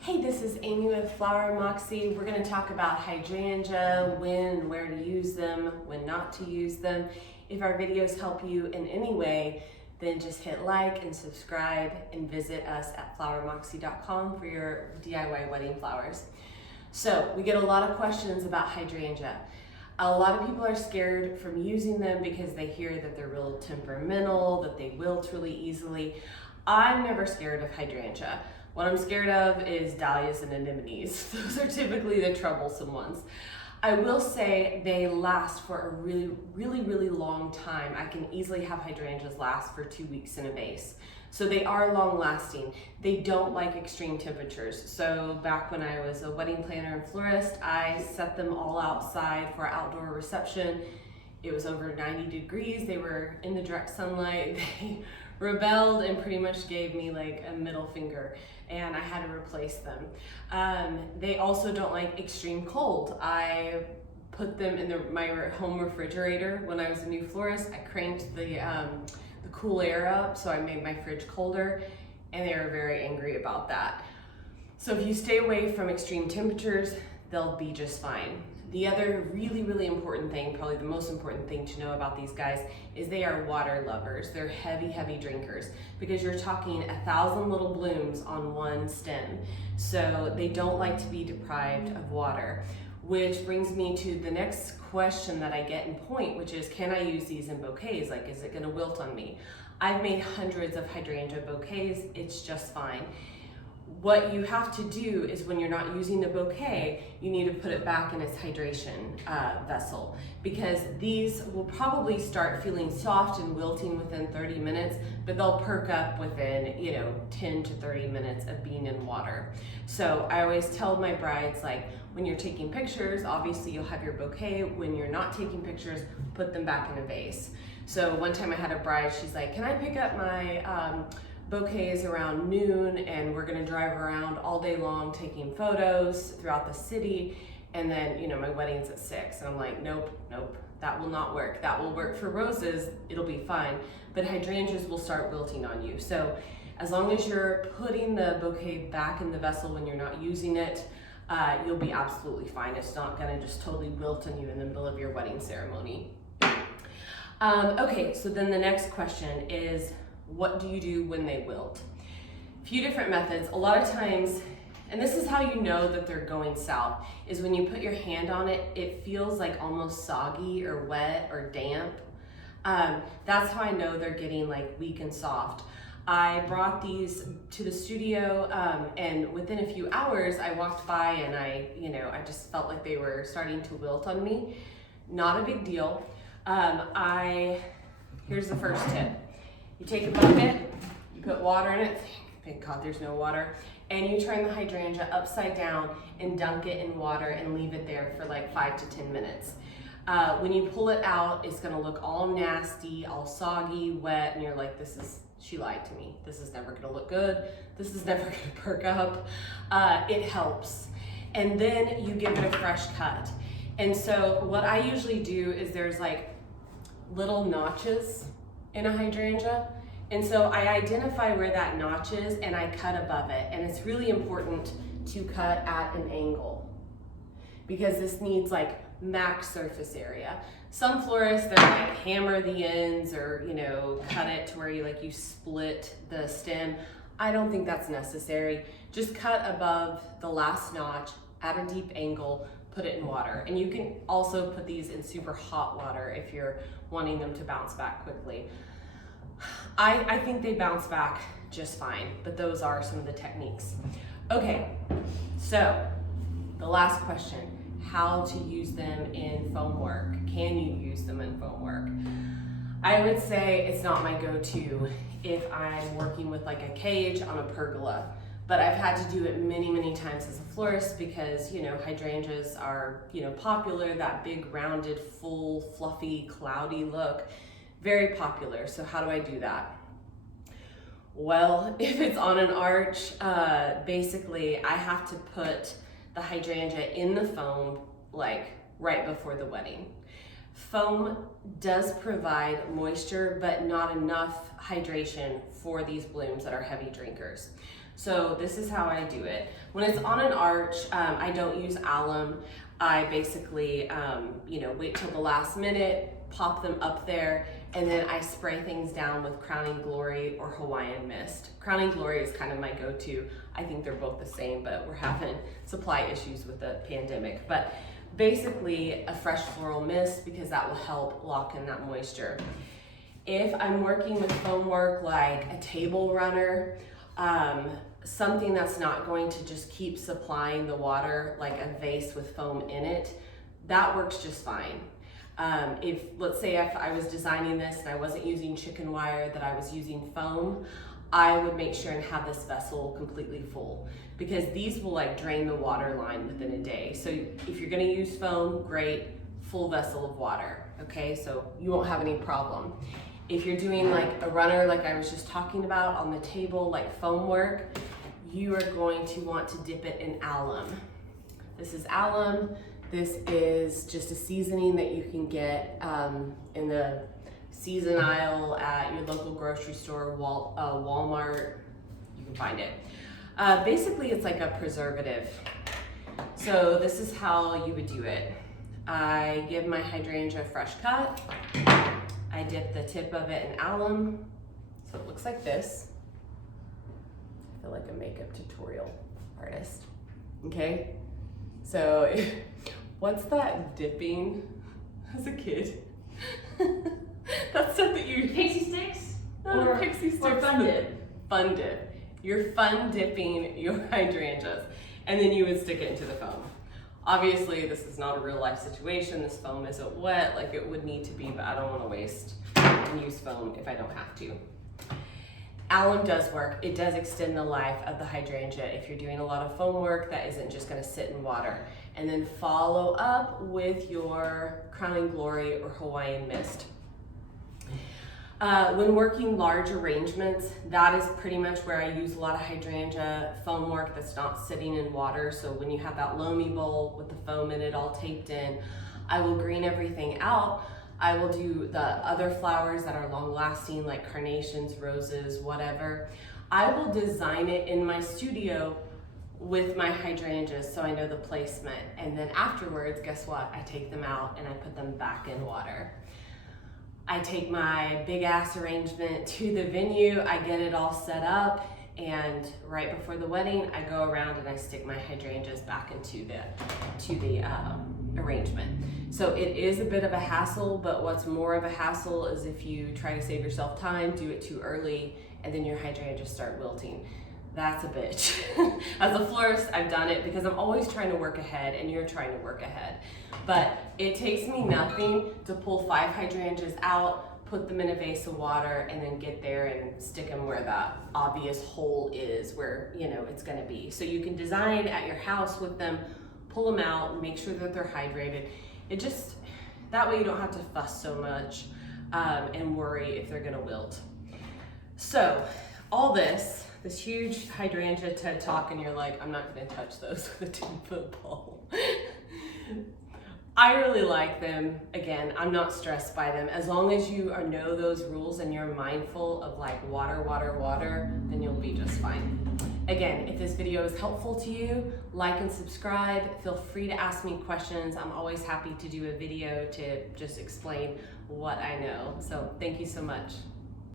Hey, this is Amy with Flower Moxie. We're going to talk about hydrangea, when and where to use them, when not to use them. If our videos help you in any way, then just hit like and subscribe and visit us at flowermoxie.com for your DIY wedding flowers. So we get a lot of questions about hydrangea. A lot of people are scared from using them because they hear that they're real temperamental, that they wilt really easily. I'm never scared of hydrangea. What I'm scared of is dahlias and anemones. Those are typically the troublesome ones. I will say they last for a really long time. I can easily have hydrangeas last for 2 weeks in a vase. So they are long lasting. They don't like extreme temperatures. So back when I was a wedding planner and florist, I set them all outside for outdoor reception. It was over 90 degrees. They were in the direct sunlight. They rebelled and pretty much gave me like a middle finger, and I had to replace them. They also don't like extreme cold. I put them in my home refrigerator when I was a new florist. I cranked the cool air up, so I made my fridge colder, and they were very angry about that. So if you stay away from extreme temperatures, they'll be just fine. The other really important thing, probably the most important thing to know about these guys, is they are water lovers. They're heavy drinkers because you're talking 1,000 little blooms on one stem. So they don't like to be deprived of water, which brings me to the next question that I get in point, which is, can I use these in bouquets? Like, is it gonna wilt on me? I've made hundreds of hydrangea bouquets. It's just fine. What you have to do is, when you're not using the bouquet, you need to put it back in its hydration vessel, because these will probably start feeling soft and wilting within 30 minutes, but they'll perk up within 10 to 30 minutes of being in water. So I always tell my brides, like, when you're taking pictures, obviously you'll have your bouquet. When you're not taking pictures, put them back in a vase. So one time I had a bride, she's like, can I pick up my bouquets around noon, and we're gonna drive around all day long taking photos throughout the city, and then my wedding's at 6, and I'm like, nope, that will not work. That will work for roses, it'll be fine, but hydrangeas will start wilting on you. So as long as you're putting the bouquet back in the vessel when you're not using it, you'll be absolutely fine. It's not gonna just totally wilt on you in the middle of your wedding ceremony. Okay, so then the next question is, what do you do when they wilt? A few different methods. A lot of times, and this is how you know that they're going south, is when you put your hand on it, it feels like almost soggy or wet or damp. That's how I know they're getting like weak and soft. I brought these to the studio, and within a few hours I walked by and I just felt like they were starting to wilt on me. Not a big deal. Here's the first tip. You take a bucket, you put water in it, thank God there's no water, and you turn the hydrangea upside down and dunk it in water and leave it there for like 5 to 10 minutes. When you pull it out, it's gonna look all nasty, all soggy, wet, and you're like, she lied to me. This is never gonna look good. This is never gonna perk up. It helps. And then you give it a fresh cut. And so what I usually do is, there's like little notches in a hydrangea, and so I identify where that notch is and I cut above it. And it's really important to cut at an angle, because this needs like max surface area. Some florists, they're like hammer the ends, or cut it to where you split the stem. I don't think that's necessary. Just cut above the last notch at a deep angle, put it in water. And you can also put these in super hot water if you're wanting them to bounce back quickly. I think they bounce back just fine, but those are some of the techniques. Okay, so the last question, how to use them in foam work. Can you use them in foam work? I would say it's not my go-to if I'm working with like a cage on a pergola, but I've had to do it many times as a florist, because hydrangeas are popular, that big rounded, full, fluffy, cloudy look. Very popular. So how do I do that? Well, if it's on an arch, basically I have to put the hydrangea in the foam like right before the wedding. Foam does provide moisture, but not enough hydration for these blooms that are heavy drinkers. So this is how I do it. When it's on an arch, I don't use alum. I basically, wait till the last minute, pop them up there, and then I spray things down with Crowning Glory or Hawaiian Mist. Crowning Glory is kind of my go-to. I think they're both the same, but we're having supply issues with the pandemic. But basically a fresh floral mist, because that will help lock in that moisture. If I'm working with foam work like a table runner, something that's not going to just keep supplying the water, like a vase with foam in it, that works just fine. Let's say if I was designing this and I wasn't using chicken wire, that I was using foam, I would make sure and have this vessel completely full, because these will like drain the water line within a day. So if you're gonna use foam, great, full vessel of water, okay? So you won't have any problem. If you're doing like a runner, like I was just talking about on the table, like foam work, you are going to want to dip it in alum. This is alum. This is just a seasoning that you can get in the season aisle at your local grocery store, Walmart, you can find it. Basically, it's like a preservative. So this is how you would do it. I give my hydrangea a fresh cut. I dip the tip of it in alum, so it looks like this. I feel like a makeup tutorial artist. Okay, so what's that dipping as a kid? That's stuff that you... Pixie sticks? Or pixie sticks. Or fun dip. Fun dip. You're fun dipping your hydrangeas, and then you would stick it into the foam. Obviously, this is not a real life situation. This foam isn't wet like it would need to be, but I don't want to waste and use foam if I don't have to. Alum does work. It does extend the life of the hydrangea if you're doing a lot of foam work that isn't just going to sit in water. And then follow up with your Crowning Glory or Hawaiian Mist. When working large arrangements, that is pretty much where I use a lot of hydrangea foam work that's not sitting in water. So when you have that loamy bowl with the foam in it all taped in, I will green everything out. I will do the other flowers that are long lasting, like carnations, roses, whatever. I will design it in my studio with my hydrangeas so I know the placement. And then afterwards, guess what? I take them out and I put them back in water. I take my big ass arrangement to the venue, I get it all set up, and right before the wedding, I go around and I stick my hydrangeas back into the arrangement. So it is a bit of a hassle, but what's more of a hassle is if you try to save yourself time, do it too early, and then your hydrangeas start wilting. That's a bitch. As a florist, I've done it because I'm always trying to work ahead and you're trying to work ahead. But it takes me nothing to pull 5 hydrangeas out, put them in a vase of water, and then get there and stick them where that obvious hole is where, you know, it's gonna be. So you can design at your house with them, pull them out, make sure that they're hydrated. It just, that way you don't have to fuss so much and worry if they're gonna wilt. So all this huge hydrangea TED Talk, and you're like, I'm not gonna touch those with a 10-foot pole. I really like them. Again, I'm not stressed by them. As long as you know those rules and you're mindful of like water, water, water, then you'll be just fine. Again, if this video is helpful to you, like and subscribe. Feel free to ask me questions. I'm always happy to do a video to just explain what I know. So thank you so much.